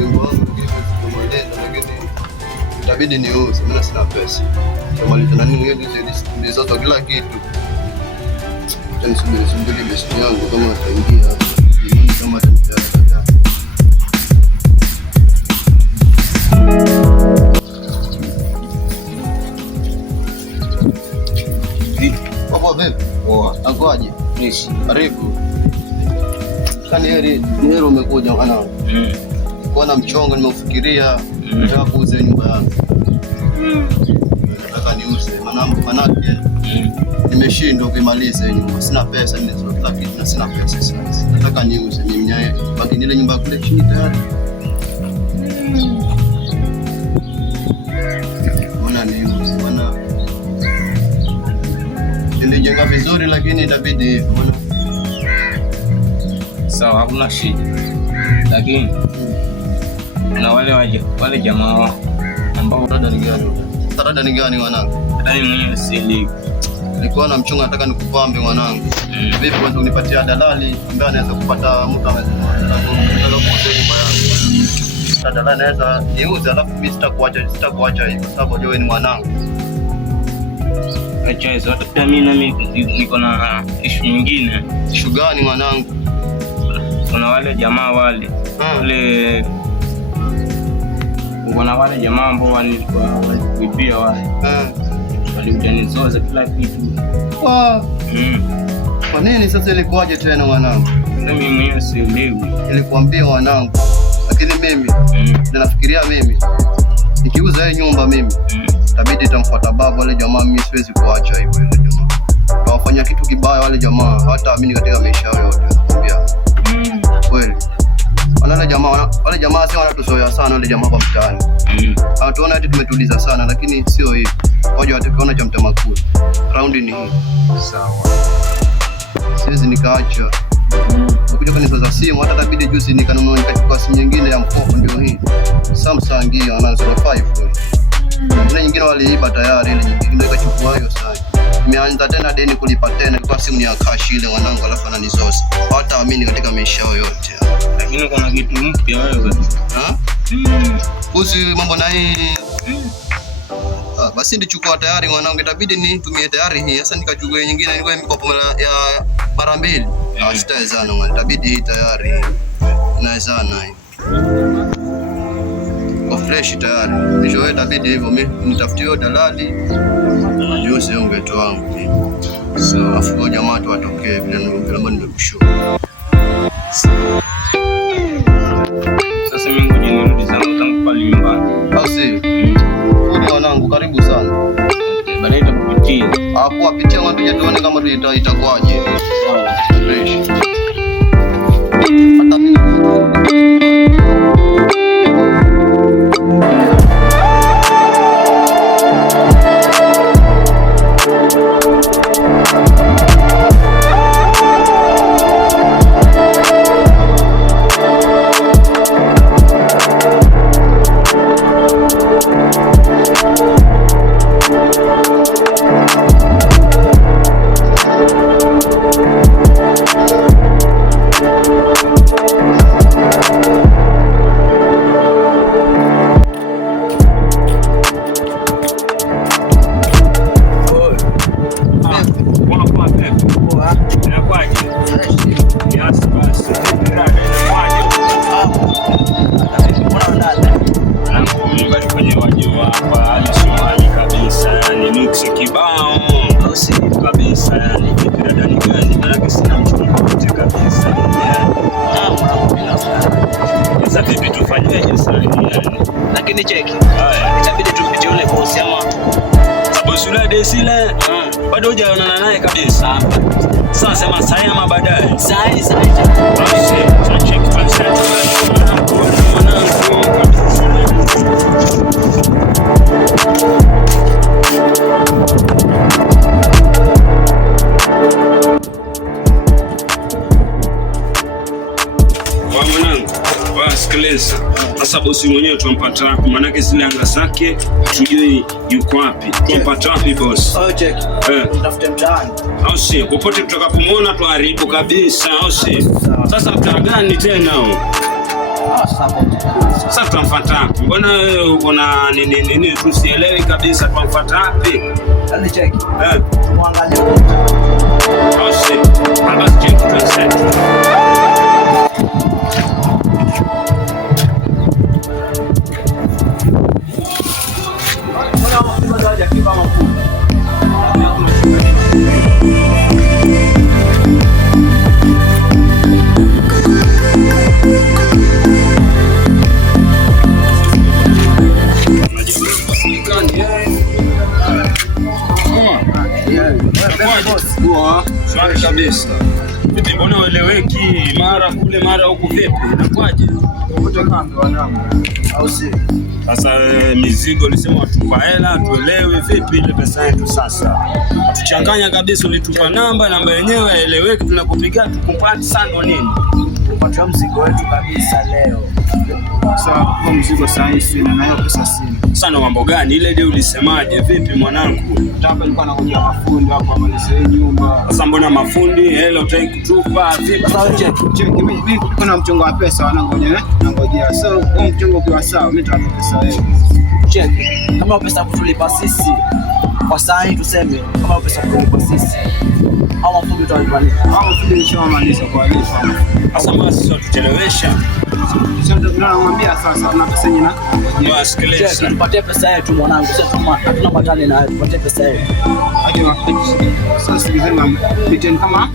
mjengo wangu lakini itabidi niuze, maana sina pesa. Tumaliza na nini hizi zote kila kitu. Nisubiri besti yangu kama ataingia hapa. Nione kama atanipea. Vipi? Poa. Angoaje? Nishi. Karibu. Kani heri umekuja mwanangu. Kwa na mchongo nimeufikiria, nataka kuuza nyumba yangu. Nataka niuze manake nimeshindwa kuimaliza hiyo nyumba. Sina pesa, nimetoka kitu na sina pesa sasa. Nataka niuze mimi mwenyewe. Baki ile nyumba kule chini tayari. Mbona niuze? Mbona nilijenga vizuri lakini itabidi hivyo. Sawa, hakuna shida. Lakini na wale jamaa ambao dada ni gani mwanangu? Dada mwenyewe sili. Nilikuwa na mchongo nataka nikupambe mwanangu. Vipi kwanza unipatia dalali ambaye anaweza kupata mtu anaweza kuuza nyumba yangu. Dalali anaweza niuze alafu mimi sitakuacha hivi kwa sababu wewe ni mwanangu. Acha hizo pia mimi niko na issue nyingine. Issue gani mwanangu? Kuna wale jamaa wale jamaa ambao walikuibia wale. Walimtanizoza kila kitu. Kwa nini sasa ilikuwaje tena mwanangu? Mimi mwenyewe sielewi. Nilikwambia mwanangu. Lakini mimi ninafikiria nikiuza hii nyumba itabidi nitamfuata baba wale jamaa, mimi siwezi kuacha hivyo wale jamaa. Wafanya kitu kibaya wale jamaa, hata amini katika maisha yao yote nakwambia. Kweli. Wale jamaa sio wanatuzoea sana wale jamaa hapa mtaani. Tunaona eti tumetuliza sana lakini sio hivi. Ngoja watakiona cha mtamakuu. Raundi ni hii. Sawa. Siwezi nikaacha. Ukija kunisoza simu hata itabidi juzi nikanunua nikachukua simu nyingine ya mkopo ndio hii. Samsung hiyo ana 05. Ile nyingine waliiba tayari, ile nyingine ikachukua hiyo sasa. Nimeanza tena deni kulipa tena kwa simu ni ya cash ile mwanangu, alafu ananizoza. Hata amini katika maisha yao yote. Lakini kuna kitu mpya wewe. Kuhusu mambo na hii. Basi ndichukua tayari mwanangu, itabidi nitumie tayari hii. Sasa nikachukua nyingine ilikuwa mikopo ya mara mbili. Sitawezana mwana, itabidi hii tayari. Nawezana hii. Kwa fresh tayari. Nishoe itabidi hivyo mimi nitafutie dalali. Niuze ungeto wangu. Sawa, afu jamaa tu watokee vile nilikuwa nimekushow. Sasa mimi ngoja nirudi zangu pale nyumbani. Au si? Mwanangu karibu sana. Baadaye tutakupitia. Hapo apitia ng'ombe je tuone kama itakuwaje. Sawa. Fresh. Hata mimi kabisa, yani kiradani gani maana sina mchongo wote kabisa. Sasa vipi tufanyeje sasa yani? Lakini cheki. Haya, itabidi tupitie ule boss ama boss yule Desile. Bado hujaonana naye kabisa. Sasa sema saa ama baadaye. Saa. Sasa check sasa bosi mwenyewe tumpata wapi? Maana yake zile anga zake tujui yuko wapi. Tumpata wapi boss? Check. Tutafute mtaani. Au si popote tutakapomwona tuharibu kabisa, au si? Sasa mtaa gani tena huo? Sasa tutamfuata. Mbona wewe uko na nini tusielewi kabisa tutamfuata wapi? Yaani check. Muangalie. Basi. Baba check tu. Swali kabisa. Vipi mbona ueleweki? Mara kule mara huku vipi? Inakuaje? Wote kambi wanangu. Au si? Sasa mizigo ulisema watupa hela, tuelewe vipi ile pesa yetu sasa. Tuchanganya kabisa, ulitupa namba yenyewe haieleweki, tunakupigia tukupati sana nini? Tupata mzigo wetu kabisa leo. Sasa kwa mzigo sahihi na nayo pesa sina. Sana mambo gani? Ile ndio ulisemaje? Vipi mwanangu? Hapa nilikuwa nakuja mafundi hapo amalize nyumba. Sasa mbona mafundi hela utaki kutupa? Vipi? Sasa check mimi kuna mchongo wa pesa wanangoja nangojea. So kwa mchongo ukiwa sawa mimi nitatoa pesa wewe. Check. Kama pesa kutulipa sisi kwa saa hii tuseme kama pesa kutulipa sisi. Au mafundi tutawalipa. Au mafundi nishamaliza kwa lipa. Sasa basi tuchelewesha. Sasa tunamwambia sasa una pesa nyingi na ndio asikilize. Tupatie pesa yetu mwanangu. Sasa hatuna matani na tupatie pesa yetu. Sasa sikizeni mteni kama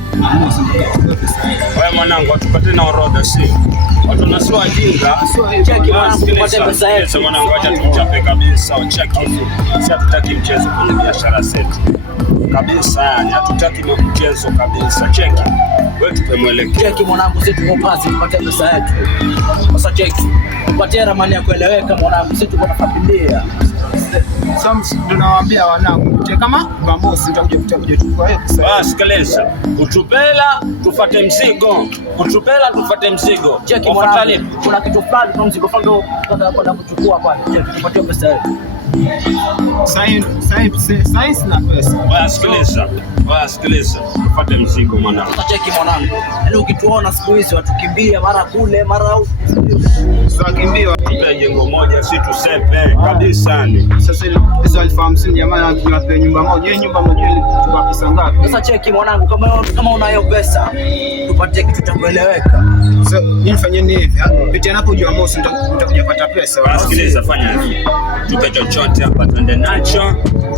pesa yetu. Wewe mwanangu atupatie na orodha si. Watu nasio ajinga. Cheki mwanangu tupatie pesa yetu. Sasa mwanangu acha tuchape kabisa cheki. Sisi hatutaki mchezo kwenye biashara zetu. Kabisa yani hatutaki mchezo kabisa. Cheki. Wewe tupe mwelekeo. Cheki mwanangu sisi tuko pasi tupatie pesa yetu. Sasa cheki. Tupatie ramani ya kueleweka mwanangu sisi tuko na familia. Sasa tunawaambia wanangu kama Jumamosi tutakuja kuchukua hiyo pesa. Basi keleza. Utupela tufuate mzigo. Utupela tufuate mzigo. Cheki mwanangu. Kuna kitu fulani kwa mzigo fulani tunataka kwenda kuchukua pale. Cheki tupatie pesa yetu. Sasa na pesa. Basi keleza. Tufuate mzigo mwanangu. Cheki mwanangu. Yaani ukituona siku hizi watukimbia mara kule mara huko. Tukimbia tupe jengo moja si tusepe kabisa ni. Sasa hizo 1050 jamani tunape nyumba moja. Hiyo nyumba moja ilikuwa pesa ngapi? Sasa cheki mwanangu kama unayo pesa tupatie kitu cha kueleweka. Sasa nifanyeni hivi, pitia napo Jumamosi nitakuja kupata pesa. Sikiliza fanya hivi. Tupe chochote hapa twende nacho.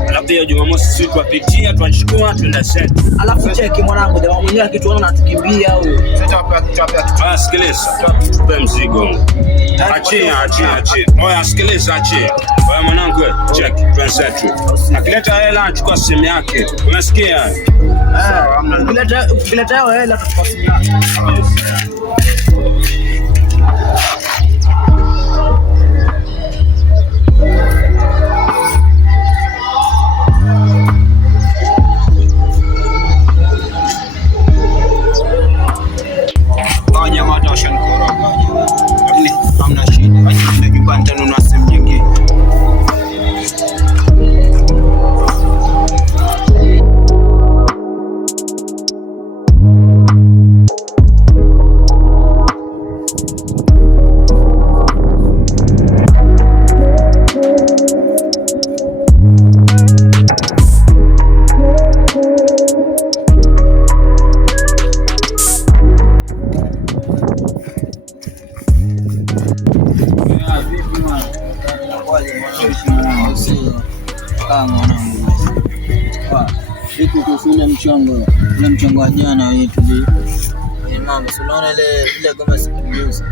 Alafu hiyo Jumamosi sisi tuwapitia tuachukua twenda set. Alafu cheki mwanangu jamaa mwenyewe akituona natukimbia huyo. Sasa sikiliza. Tupe mzigo. Achia. Oya sikiliza achia. Oya mwanangu check transaction. Akileta hela achukua simu yake. Unasikia? Ukileta hela tutachukua simu yake. Ule mchongo wa jana wetu mama, si unaona ile goma sikiliza.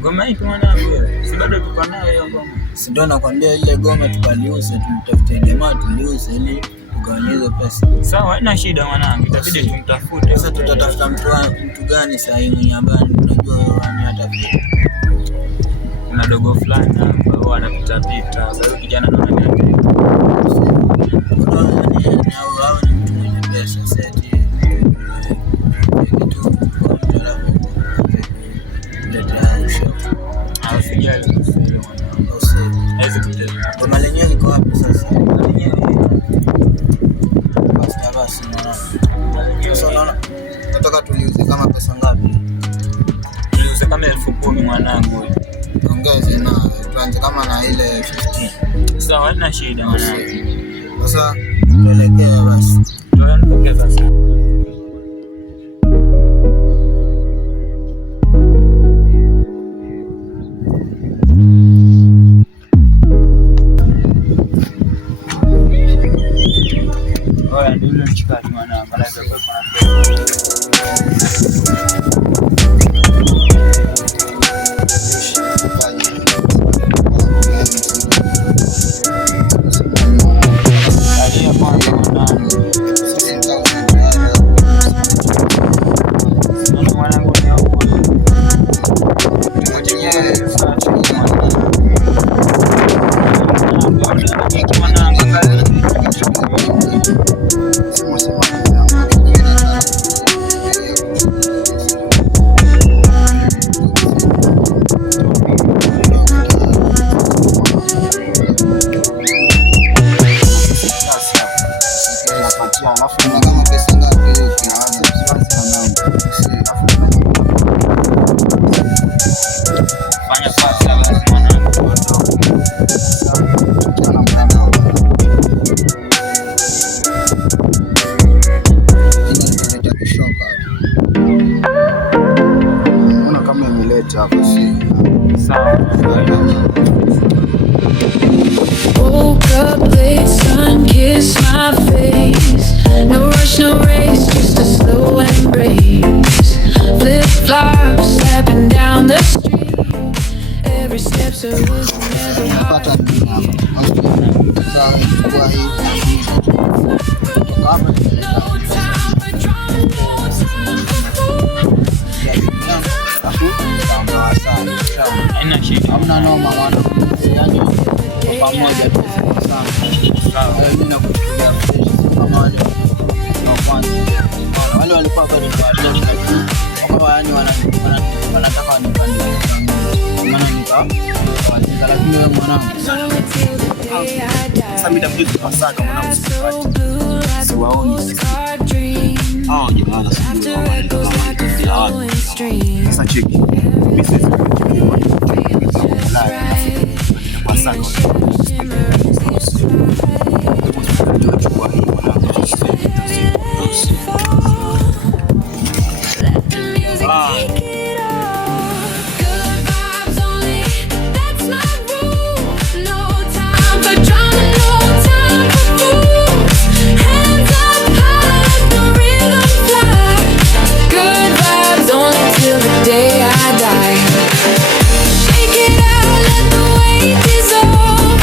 Goma hii mwanangu wewe, si bado tuko nayo hiyo goma. Si ndio nakwambia ile goma tukaliuze, tumtafute jamaa tuliuze ili tukawanyeze pesa. Sawa, haina shida mwanangu, itabidi tumtafute. Sasa tutatafuta mtu gani sahihi mwenye habari unajua ni atafute. Kuna dogo fulani hapa huwa anapita. Sasa kijana naona ni au ni mtu mwenye pesa seti. Goma lenyewe liko wapi sasa? Basi nataka tuliuze kama pesa ngapi? Tuliuze kama 10,000 mwanangu. Ongeze na tuanze kama na ile 15. Sawa, haina shida mwanangu. Sasa tuelekee basi. Tuelekee basi. Oya, ndio yule mchikaji mwanangu, anaweza kwa woke up late, sun kissed my face. No rush, no race, just a slow embrace. Flip flops, slapping down the street. Every step so was never hard. Hamna noma mwana. Yaani kwa pamoja tu sana. Sawa. Mimi nakuchukulia fresh kama wale wa kwanza. Wale walikuwa bado ni watu kama yani wanataka wanipande. Maana nikawatika, lakini wewe mwanangu. Sasa mimi ndio tunasaka mwanangu. Siwaoni. Jamaa sasa cheki. Day I die. Shake it out, let the weight dissolve.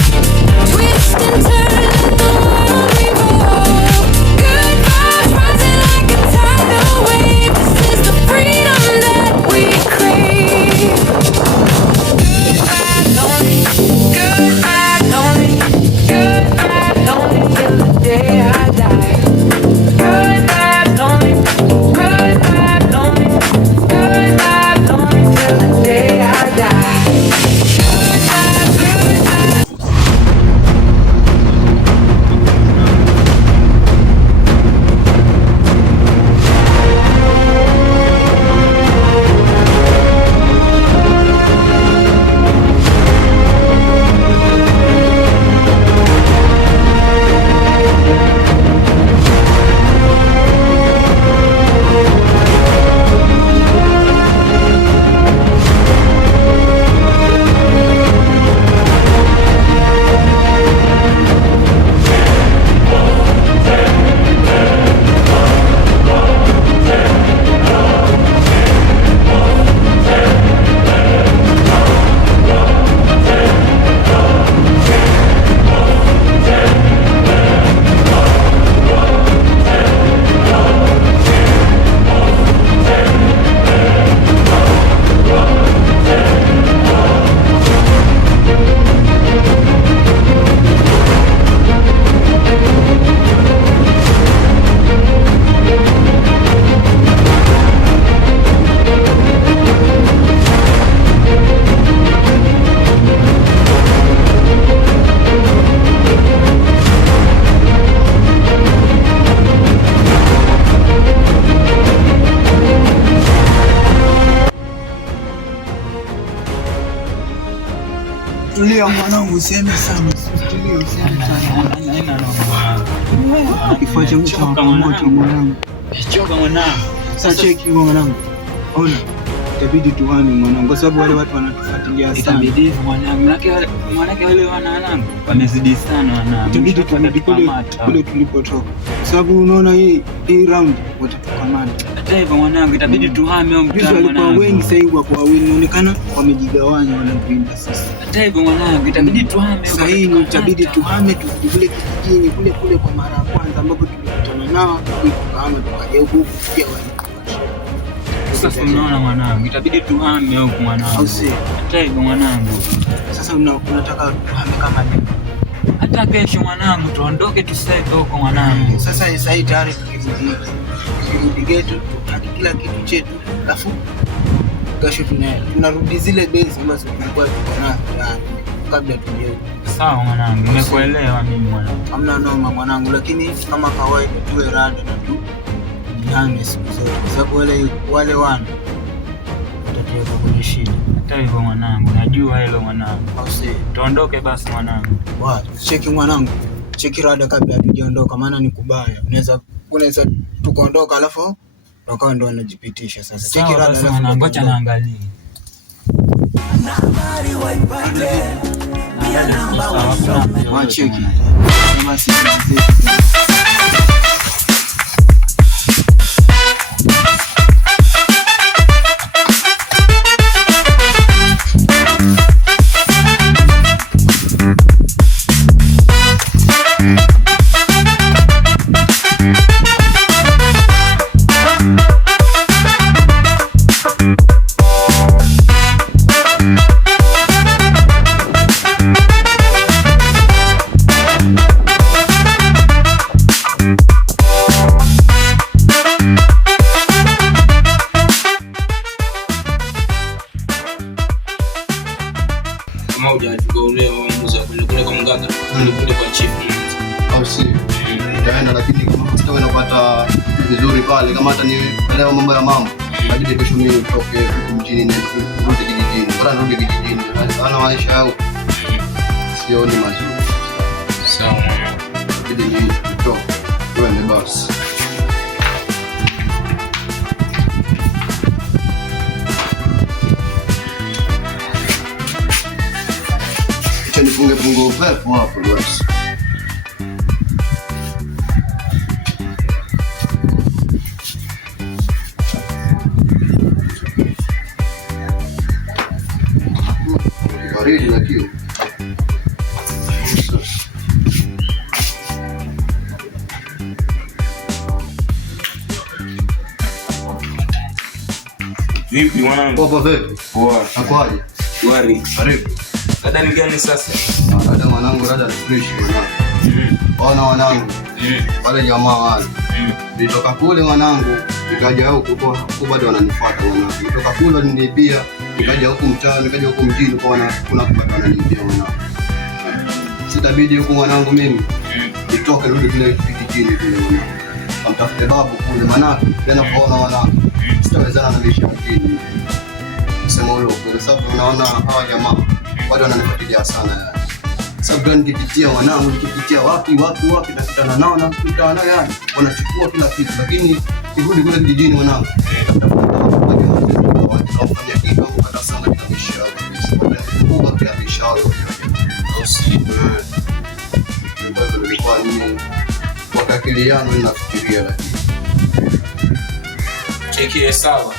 Tulia mwanangu, useme sana. Tulia, useme sana. Haina noma. Kifua changu cha moto mwanangu. Choka mwanangu. Sasa cheki mwanangu. Ona. Itabidi tuhame mwanangu kwa sababu wale watu wanatufuatilia sana. Itabidi mwanangu wale wanangu wamezidi sana wanangu. Itabidi turudi kule tulipotoka. Sababu unaona hii round watatukamata. Hata hivyo mwanangu itabidi tuhame au mtu walikuwa wengi sasa hivi wako wawili inaonekana wamejigawanya wanapinda sisi. Hata hivyo mwanangu itabidi tuhame. Sasa hii itabidi tuhame tukule kijijini kule kwa mara ya kwanza ambapo tulikutana nao tukahama tukaja huku pia wale. Sasa unaona mwanangu, itabidi tuhame huko mwanangu. Hata hivyo mwanangu. Sasa unataka tuhame kama nini? Hata kesho mwanangu tuondoke tusaipe huko mwanangu. Sasa hii tayari tukirudi getu kila kitu chetu. Alafu kesho tunarudi zile base ambazo tulikuwa tuko nazo kabla tuje. Sawa mwanangu, nimekuelewa mimi mwanangu. Hamna noma mwanangu, lakini kama kawaida tuwe rada na tu jihame siku zote kwa sababu wale wana watatuweka kwenye shida. Hata hivyo mwanangu, najua hilo mwanangu. Basi tuondoke basi mwanangu. Cheki mwanangu, cheki rada kabla hatujaondoka, maana ni kubaya. Unaweza tukaondoka alafu wakawa ndo wanajipitisha sasa. Cheki rada alafu mwanangu, acha naangalia. Cheki basi. Moja tukaonea uamuzi wa kwenda kule kwa mganga kule kwa chief au si nitaenda, lakini kama sitawe napata vizuri pale, kama hata nielewa mambo ya mambo inabidi kesho mimi nitoke huko mjini na kurudi kijijini. Bora nirudi kijijini, ana maisha yao sioni mazuri. Sawa Bidi nitoke twende basi. Nifunge fungo upepo hapo basi. Baridi lakini. Vipi mwanangu? Poa vipi? Poa. Nakwaje? Shwari. Karibu. Dada ni gani sasa? Dada mwanangu, dada ni fresh mwanangu. Ona mwanangu. Wale jamaa wale. Nitoka kule mwanangu, nikaja huku kwa bado wananifuata mwanangu. Nitoka kule walinibia, nikaja huku mtaani, nikaja huku mjini kwa kuna bado wananibia mwanangu. Sitabidi huku mwanangu mimi. Nitoke rudi kule kijijini kule mwanangu. Kamtafute babu kule mwanangu, tena kuona mwanangu. Sitawezana na maisha mjini. Sema ule kwa sababu unaona hawa jamaa bado wananifuatilia sana yani. Sababu nikipitia wanangu, nikipitia wapi nakutana nao na kukutana nao yani. Wanachukua kila kitu, lakini kirudi kule kijijini wanangu. Wanafanya kitu hata sana katika maisha yao kabisa. Kubwa kwa maisha yao. Au si ndio nilikuwa ni kwa akili yangu ninafikiria lakini. Cheki sawa.